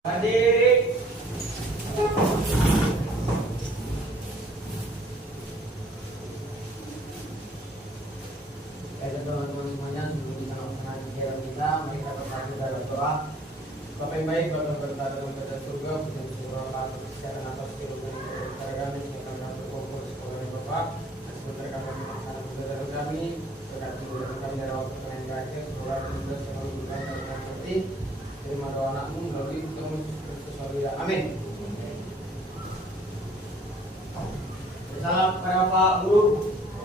Hadirin. Teman-teman semuanya, sebelum kita melaksanakan kegiatan kita, mari kita bersatu dalam doa. Bapa yang baik, Bapa yang berkata dalam kata surga, puji syukur atas kesehatan atas kehidupan saudara kami, semoga kami berkumpul sekolah dari Bapak, dan semoga kami melaksanakan kegiatan kami, berkati kegiatan kami dari waktu yang terakhir, semoga kita selalu berkait dengan seperti terima doa anakmu melalui Tuhan Yesus Kristus. Amin. Salam kepada Pak Guru.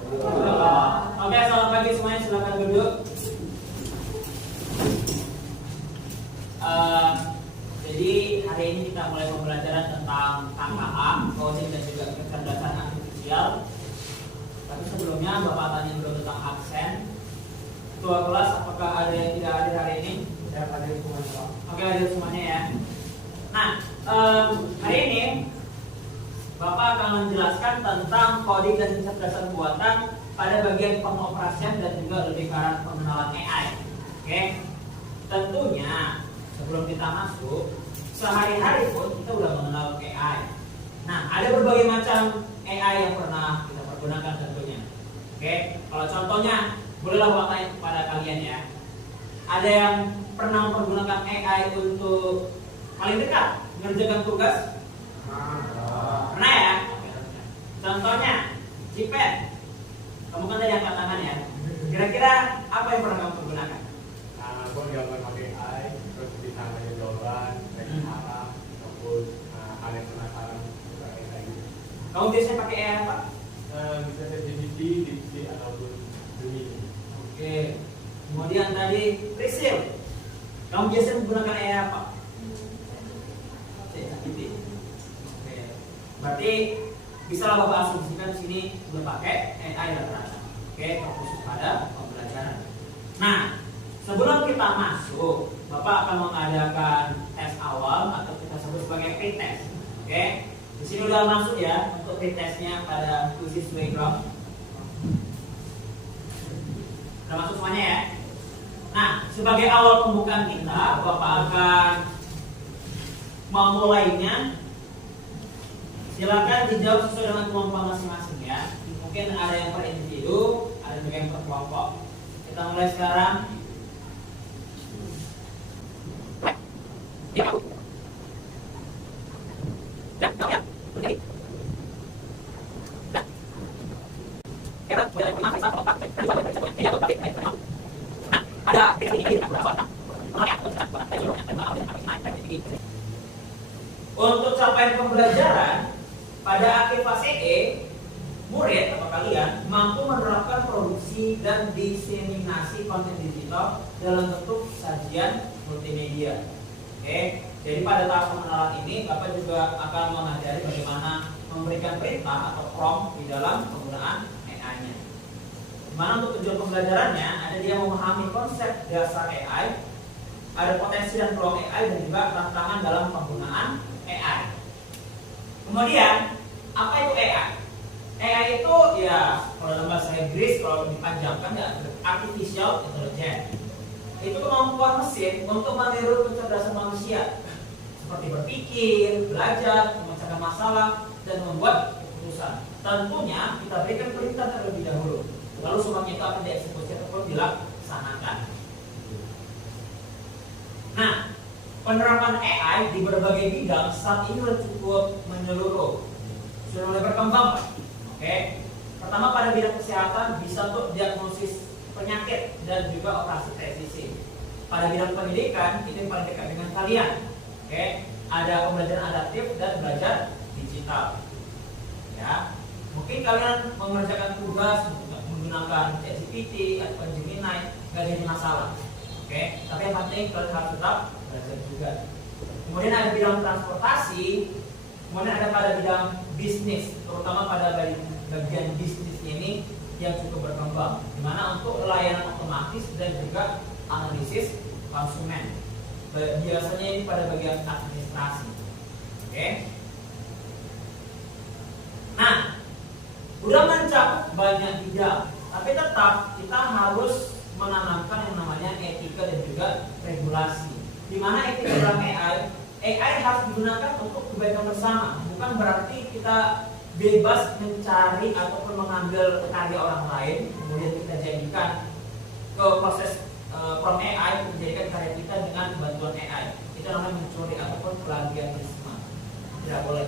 Oke, selamat pagi semuanya, silakan duduk. Jadi hari ini kita mulai pembelajaran tentang KKA, coding dan juga kecerdasan artifisial. Tapi sebelumnya Bapak tanya dulu tentang absen. Ketua kelas, apakah ada yang tidak hadir hari ini? Saya hadir semuanya. Oke, hadir semuanya ya. Nah, hari ini Bapak akan menjelaskan tentang coding dan kecerdasan buatan pada bagian pengoperasian dan juga lebih ke arah pengenalan AI. Oke, tentunya sebelum kita masuk, sehari-hari pun kita udah mengenal AI. Nah, ada berbagai macam AI yang pernah kita pergunakan tentunya. Oke, kalau contohnya, bolehlah Bapak tanya kepada kalian ya. Ada yang pernah mempergunakan AI untuk paling dekat mengerjakan tugas? Pernah ya? Contohnya, Cipet. Kamu kan tadi angkat tangan ya. Kira-kira apa yang pernah kamu pergunakan? Gue gambar pakai AI, terus bisa nanya jawaban, cari arah, ataupun hal yang penasaran pakai AI. Kamu biasanya pakai AI apa? Bisa ChatGPT, DeepSeek ataupun Gemini. Oke. Kemudian tadi Priscil. Kamu biasanya menggunakan AI apa? ChatGPT. Oke. Berarti bisalah Bapak asumsikan di sini udah pakai AI rata-rata. Oke, fokus pada pembelajaran. Nah, sebelum kita masuk, Bapak akan mengadakan tes awal atau kita sebut sebagai pretest. Oke, di sini udah masuk ya untuk pretestnya pada quiz background. Udah masuk semuanya ya. Nah, sebagai awal pembukaan kita, Bapak akan memulainya. Silakan dijawab sesuai dengan kemampuan masing-masing ya. Mungkin ada yang per individu, ada juga yang per kelompok. Kita mulai sekarang. Untuk capaian pembelajaran pada akhir fase E, murid atau kalian mampu menerapkan produksi dan diseminasi konten digital dalam bentuk sajian multimedia. Oke, jadi pada tahap pengenalan ini Bapak juga akan mengajari bagaimana memberikan perintah atau prompt di dalam penggunaan AI-nya. Dimana untuk tujuan pembelajarannya ada dia memahami konsep dasar AI, ada potensi dan peluang AI dan juga tantangan dalam penggunaan AI. Kemudian apa itu AI? AI itu ya kalau dalam bahasa Inggris kalau dipanjangkan ya artificial intelligence. Itu kemampuan mesin untuk meniru kecerdasan manusia seperti berpikir, belajar, memecahkan masalah dan membuat keputusan. Tentunya kita berikan perintah terlebih dahulu, lalu semuanya itu akan dieksekusi ataupun dilaksanakan. Nah, penerapan AI di berbagai bidang saat ini sudah cukup menyeluruh, sudah mulai berkembang. Oke, pertama pada bidang kesehatan bisa untuk diagnosis penyakit dan juga operasi presisi. Pada bidang pendidikan itu yang paling dekat dengan kalian. Oke, ada pembelajaran adaptif dan belajar digital. Ya, mungkin kalian mengerjakan tugas menggunakan ChatGPT atau Gemini nggak jadi masalah. Oke, tapi yang penting kalian harus tetap belajar juga. Kemudian ada bidang transportasi, kemudian ada pada bidang bisnis, terutama pada bagian bisnis ini yang cukup berkembang, dimana untuk layanan otomatis dan juga analisis konsumen. Biasanya ini pada bagian administrasi. Oke. Nah, udah mencakup banyak bidang, tapi tetap kita harus menanamkan yang namanya etika dan juga regulasi. Di mana etika dalam AI AI harus digunakan untuk kebaikan bersama, bukan berarti kita bebas mencari ataupun mengambil karya orang lain kemudian kita jadikan ke proses from AI, menjadikan karya kita dengan bantuan AI. Itu namanya mencuri ataupun plagiarisme. Tidak boleh.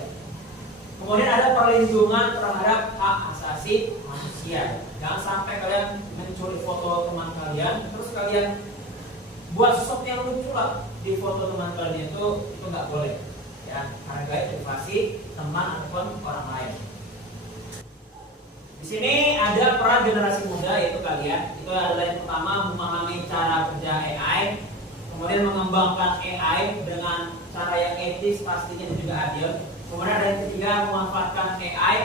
Kemudian ada perlindungan terhadap hak asasi manusia. Jangan sampai kalian mencuri foto teman kalian, terus kalian buat sesuatu yang lucu lah di foto teman kalian, itu nggak boleh. Ya, hargai privasi teman ataupun orang lain. Di sini ada peran generasi muda, yaitu kalian. Itu adalah yang pertama, memahami cara kerja AI, kemudian mengembangkan AI dengan cara yang etis pastinya dan juga adil. Kemudian ada yang ketiga, memanfaatkan AI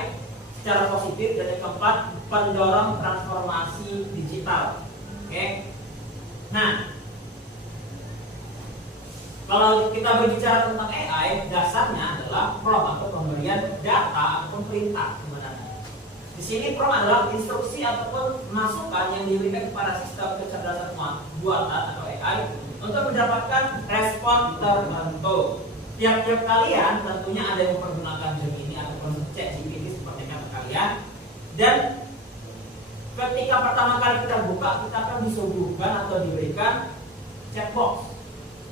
secara positif, dan yang keempat, pendorong transformasi digital. Oke. Nah, kalau kita berbicara tentang AI, dasarnya adalah prompt atau pemberian data ataupun perintah sebenarnya. Di sini prompt adalah instruksi ataupun masukan yang diberikan kepada sistem kecerdasan buatan atau AI untuk mendapatkan respon tertentu. Tiap-tiap kalian tentunya ada yang mempergunakan Gemini ataupun ChatGPT seperti kata kalian. Dan ketika pertama kali kita buka, kita akan disuguhkan atau diberikan chatbox.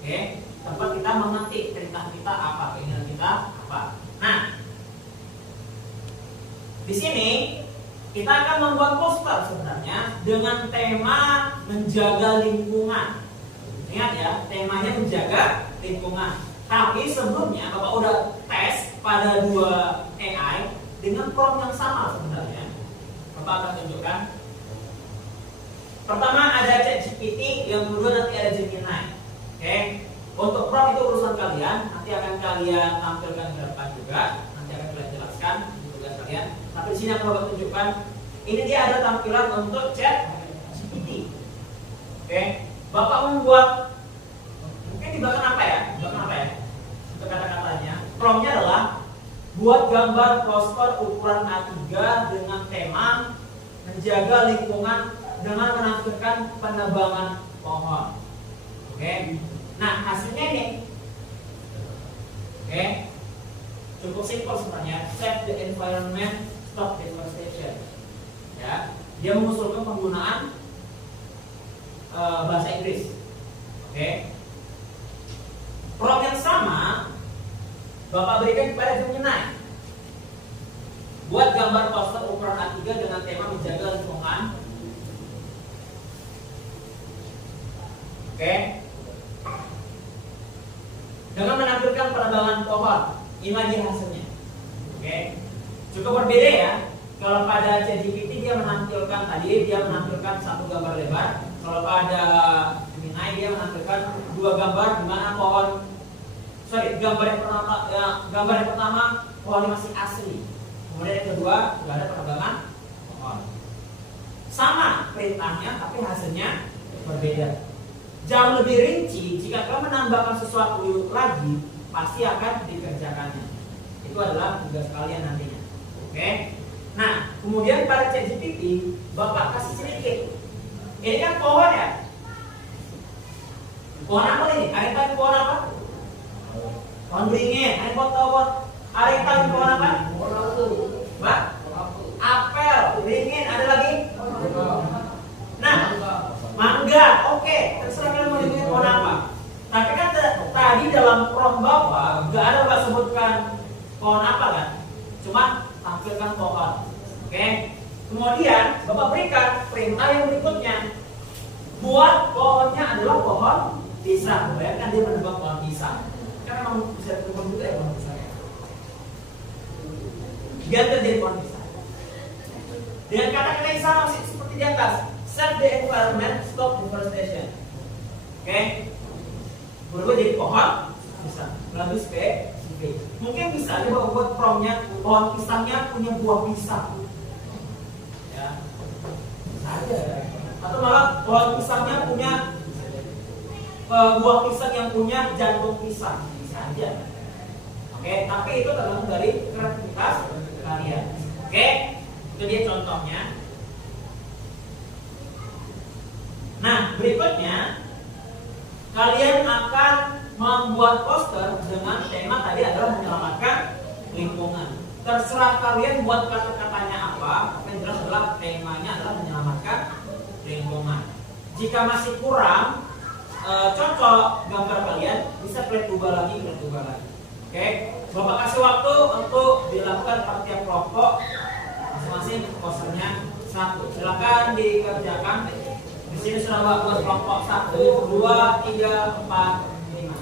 Oke, tempat kita mengetik perintah kita apa, keinginan kita apa. Nah, di sini kita akan membuat poster sebenarnya dengan tema menjaga lingkungan. Ingat ya, temanya menjaga lingkungan. Tapi sebelumnya Bapak udah tes pada 2 AI dengan prompt yang sama sebenarnya. Bapak akan tunjukkan. Pertama ada ChatGPT, yang kedua nanti ada Gemini. Oke. Untuk prompt itu urusan kalian, nanti akan kalian tampilkan ke depan juga, nanti akan kalian jelaskan di tugas kalian. Tapi di sini aku Bapak tunjukkan, ini dia ada tampilan untuk ChatGPT. Oke. Bapak membuat, mungkin di belakang apa ya? Di belakang apa ya? Untuk kata-katanya, promptnya adalah buat gambar poster ukuran A3 dengan tema menjaga lingkungan dengan menampilkan penebangan pohon. Oke. Nah, hasilnya ini. Oke. Cukup simpel sebenarnya. Save the environment, stop deforestation. Ya. Dia mengusulkan penggunaan bahasa Inggris. Oke. Prompt yang sama Bapak berikan kepada Gemini. Buat gambar poster ukuran A3 dengan tema menjaga lingkungan. Oke. Dengan menampilkan penebangan pohon. Imajin hasilnya. Oke. Cukup berbeda ya. Kalau pada ChatGPT dia menampilkan satu gambar lebar. Kalau pada Gemini dia menampilkan 2 gambar di mana gambar yang pertama pohonnya masih asli. Kemudian yang kedua sudah ada penebangan pohon. Sama perintahnya tapi hasilnya berbeda. Jauh lebih rinci, jika kau menambahkan sesuatu lagi, pasti akan dikerjakannya. Itu adalah tugas kalian nantinya. Oke. Nah, kemudian pada ChatGPT, Bapak kasih sedikit. Ini kan pohon ya. Pohon apa ini? Ada yang tahu pohon apa? Pohon beringin. Ada yang tahu pohon apa? Pak? Apel, beringin. Ada lagi? Nah, mangga. Oke, terserah kalian mau dibikin pohon apa. Tapi kan tadi dalam prompt Bapak nggak ada Bapak sebutkan pohon apa kan? Cuma tampilkan pohon. Oke. Kemudian Bapak berikan perintah yang berikutnya. Buat pohonnya adalah pohon pisang. Bayangkan dia menebang pohon pisang. Kan memang bisa ditebang juga ya pohon pisang. Biar terjadi pohon pisang. Dengan kata-kata yang sama seperti di atas. Save the environment, stop deforestation. Oke. Berubah jadi pohon pisang. Lalu spesifik. Mungkin bisa dia buat promptnya pohon pisangnya punya buah pisang. Ya. Ada. Atau malah pohon pisangnya punya buah pisang yang punya jantung pisang. Bisa aja. Oke, tapi itu tergantung dari kreativitas kalian. Oke, itu dia contohnya. Nah, berikutnya kalian akan membuat poster dengan tema tadi adalah menyelamatkan lingkungan. Terserah kalian buat kata-katanya apa, yang jelas adalah temanya adalah menyelamatkan lingkungan. Jika masih kurang cocok gambar kalian, bisa kalian ubah lagi. Oke, Bapak kasih waktu untuk dilakukan pada tiap kelompok masing-masing posternya satu. Silakan dikerjakan. Di sini sudah buat kelompok 1, 2, 3, 4, 5.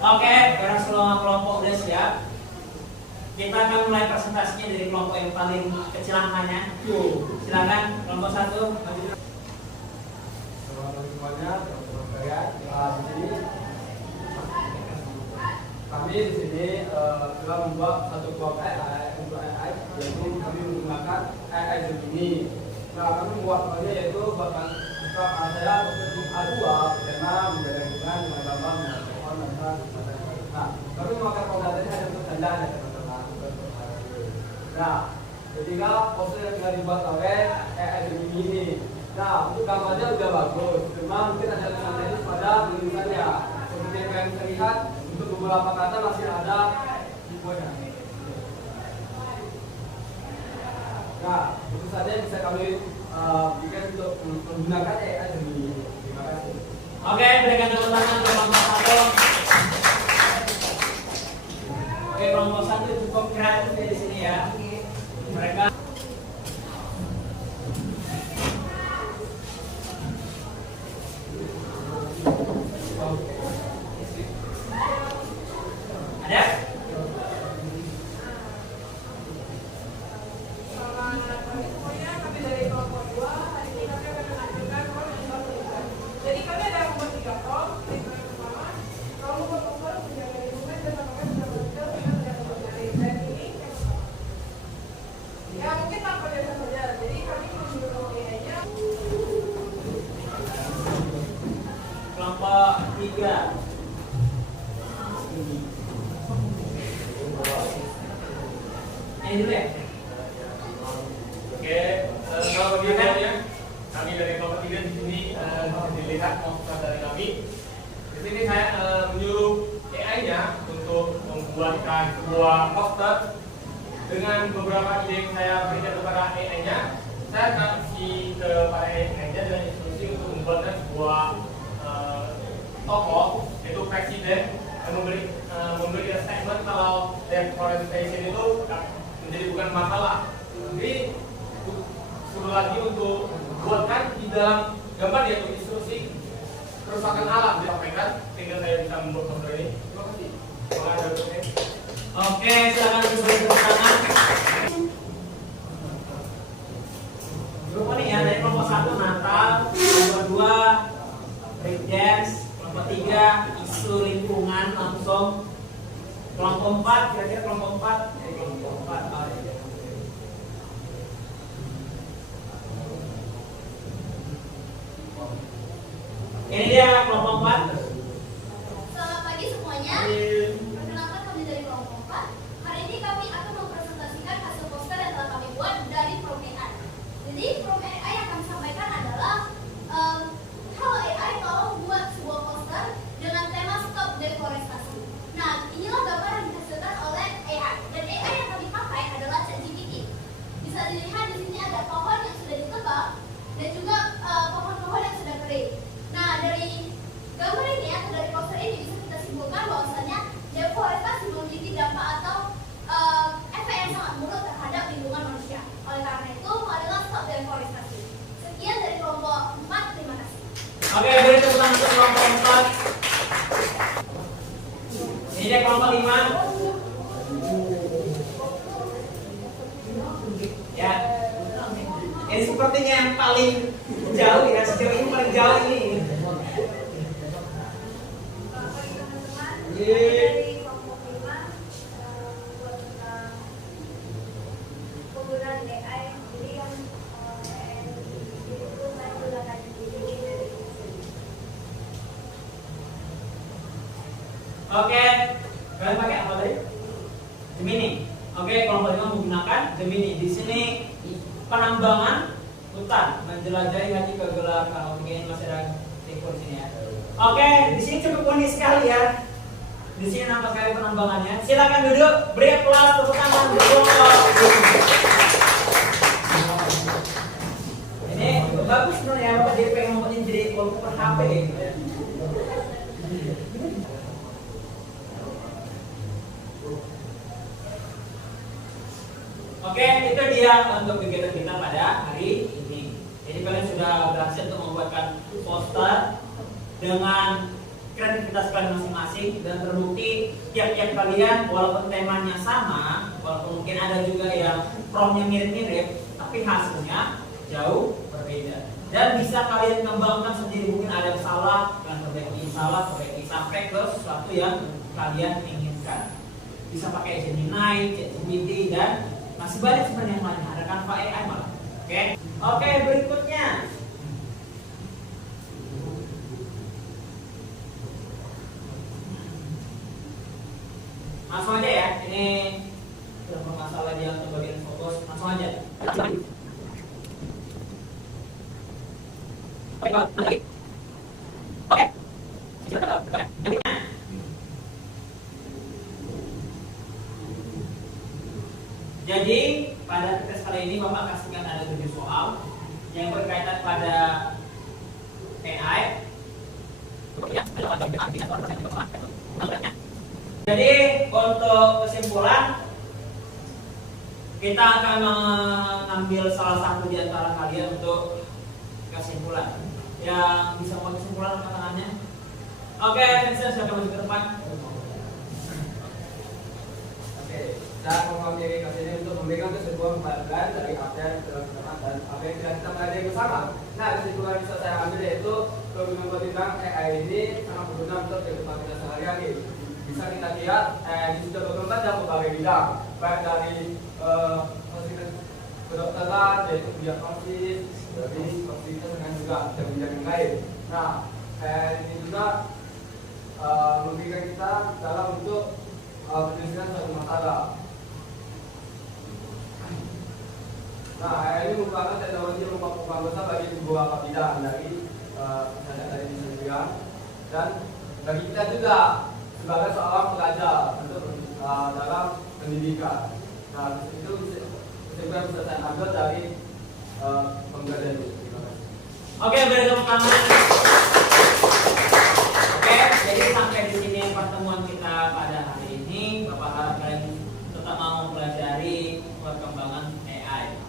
Oke, karena semua kelompok udah siap, kita akan mulai presentasinya dari kelompok yang paling kecil angkanya. Silakan kelompok 1. Selamat semuanya, teman-teman sekalian. Di sini kami telah membuat satu kelompok AI untuk AI, yaitu kami menggunakan AI Gemini. Nah, kami membuatnya yaitu bahkan saya A2 tema membeda lingkungan dengan gambar dan nah, kami memakai program ini hanya untuk tanda ya teman-teman. Nah, ketiga poster yang telah dibuat oleh AI Gemini ini. Nah, untuk gambarnya udah bagus, cuma mungkin ada kesalahan teknis pada tulisannya. Seperti yang kalian bisa lihat, untuk beberapa kata masih ada tiponya. Nah, itu saja yang bisa kami bikin untuk menggunakan AI Gemini. Terima kasih. Oke, berikan tepuk tangan ke kelompok 1. Oke, kelompok 1 cukup kreatif di sini ya. Mereka ada? Kelompok 3. Ini dulu ya? Oke, kalau begitu ya, kami dari kelompok 3 di sini dilihat poster dari kami. Di sini saya menyuruh AI-nya untuk membuatkan sebuah poster dengan beberapa ide yang saya berikan kepada AI-nya. Saya kasih kepada AI-nya dengan instruksi untuk membuatkan sebuah tokoh, yaitu presiden, yang memberi statement kalau deforestation itu menjadi bukan masalah. Jadi suruh lagi untuk buatkan di dalam gambar yaitu instruksi kerusakan alam disampaikan sehingga saya bisa membuat poster ini. Terima kasih. Terima kasih. Oke, silakan beri tepuk tangan. Grup ini ya, dari kelompok 1 Natal, kelompok 2 break dance, kelompok 3 isu lingkungan langsung, kelompok 4 kira-kira kelompok 4 dari kelompok 4. Ini dia kelompok 4. Selamat pagi semuanya. Perkenalkan kami dari kelompok 4. Hari ini kami akan mempresentasikan hasil poster yang telah kami buat dari From AI. Jadi From AI yang kami sampaikan adalah halo AI, tolong buat sebuah poster dengan tema stop deforestasi. Nah, inilah gambar yang dihasilkan oleh AI. Dan AI yang kami pakai adalah ChatGPT. Bisa dilihat di sini ada pohon yang sudah ditebang dan juga pohon-pohon yang sudah kering. Nah, dari Oke, beri tepuk tangan untuk kelompok 4. Ini dia kelompok 5. Ya. Ini sepertinya yang paling jauh ya, sejauh ini paling jauh ini. Dari kelompok 5 buat tentang penggunaan AI. Jadi yang AI itu saya gunakan sendiri dari Oke, kalian pakai apa tadi? Gemini. Oke, kelompok 5 menggunakan Gemini. Di sini penambangan hutan, menjelajahi hati kegelapan. Oke, ini masih ada tikus sini ya. Oke, di sini cukup unik sekali ya. Di sini nampak sekali penambangannya. Silakan duduk, beri aplaus tepuk tangan untuk kelompok. Ini bagus sebenarnya, Bapak jadi pengen ngomongin jadi kelompok per HP gitu ya. Oke, itu dia untuk kegiatan kita pada hari ini. Jadi kalian sudah berhasil untuk membuatkan poster dengan kreativitas kalian masing-masing dan terbukti tiap-tiap kalian walaupun temanya sama, walaupun mungkin ada juga yang promnya mirip-mirip, tapi hasilnya jauh berbeda. Dan bisa kalian kembangkan sendiri, mungkin ada yang salah, perbaiki sampai ke sesuatu yang kalian inginkan. Bisa pakai Gemini, ChatGPT dan masih banyak sebenarnya yang lainnya. Ada Canva AI malah. Oke, berikutnya. Langsung aja ya. Ini sudah masalah dia untuk bagian fokus. Langsung aja. Oke. Jadi pada tes kali ini Bapak kasihkan ada 7 soal yang berkaitan pada AI. Jadi untuk kesimpulan kita akan mengambil salah satu di antara kalian untuk kesimpulan. Yang bisa membuat kesimpulan angkat tangannya. Oke, Vincent sudah maju ke depan. Saya mengambil diri ke sini untuk memberikan kesimpulan pelajaran dari apa yang telah kita dan apa yang telah kita pelajari bersama. Nah, kesimpulan yang bisa saya ambil yaitu penggunaan tentang AI ini sangat berguna untuk kehidupan kita sehari-hari. Bisa kita lihat AI ini sudah berkembang dalam berbagai bidang, baik dari kedokteran, yaitu diagnosis, dari komputer dengan juga bidang yang lain. Nah, AI ini juga memberikan kita dalam untuk penyelesaian suatu masalah. Nah, AI ini merupakan teknologi yang merupakan perubahan besar bagi beberapa bidang dari dari bidang dan bagi kita juga sebagai seorang pelajar untuk dalam pendidikan. Nah, itu kesimpulan bisa saya ambil dari pembelajaran itu. Terima kasih. Oke, beri tepuk tangan. Oke, jadi sampai di sini pertemuan kita pada hari ini. Bapak harap kalian tetap mau mempelajari perkembangan AI.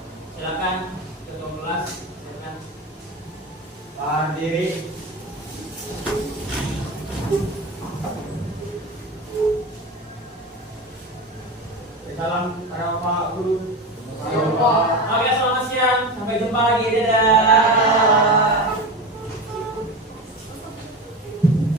Silakan ketua kelas, silakan. Berdiri. Salam para Pak Guru. Oke, selamat siang. Sampai jumpa lagi. Dadah.